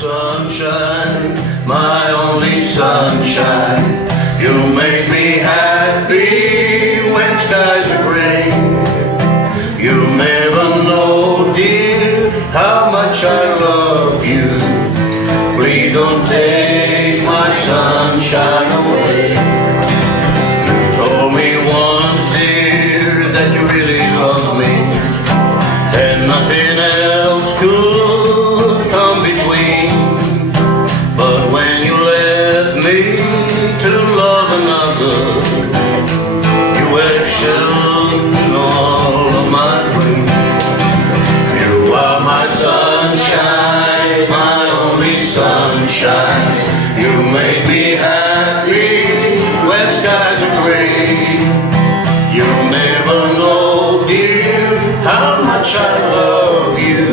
sunshine, my only sunshine. You make me happy when skies are gray. You never know, dear, how much I love you. Please don't take my sunshine away. You told me once, dear, that you really love me, and nothing else could come between. But when you left me to love another, you have shown all of my dreams. You are my sunshine, my only sunshine. You make me happy when skies are gray. You never know, dear, how much I love you.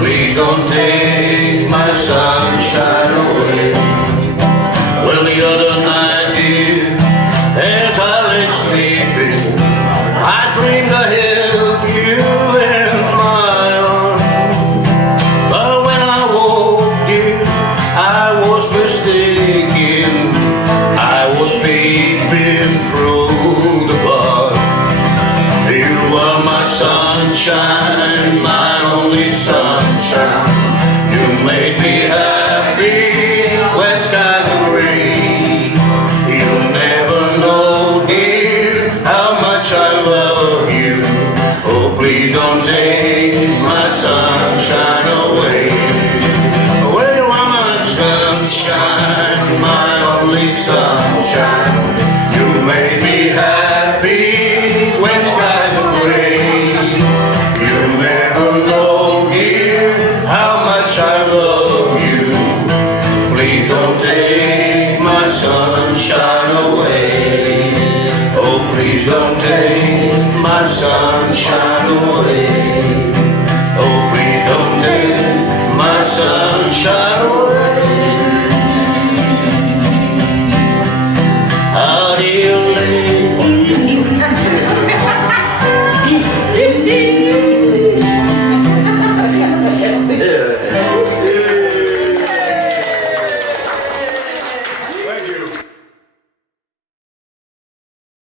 Please don't take my sunshine away. Well, the other night, dear, as I lay sleeping, I dreamed I held you in my arms. But when I woke, dear, I was mistaken. I was peeping through the bars. You are my sunshine, my only sunshine. You made me happy when skies are gray. You never know, dear, how much I love you. Oh, please don't take my sunshine away. Well, you are my sunshine, my only sunshine. You made me happy when skies are gray. You never know, dear, how much I love you. Please don't take my sunshine away. Oh, please don't take my sunshine away. Oh, please don't take my sunshine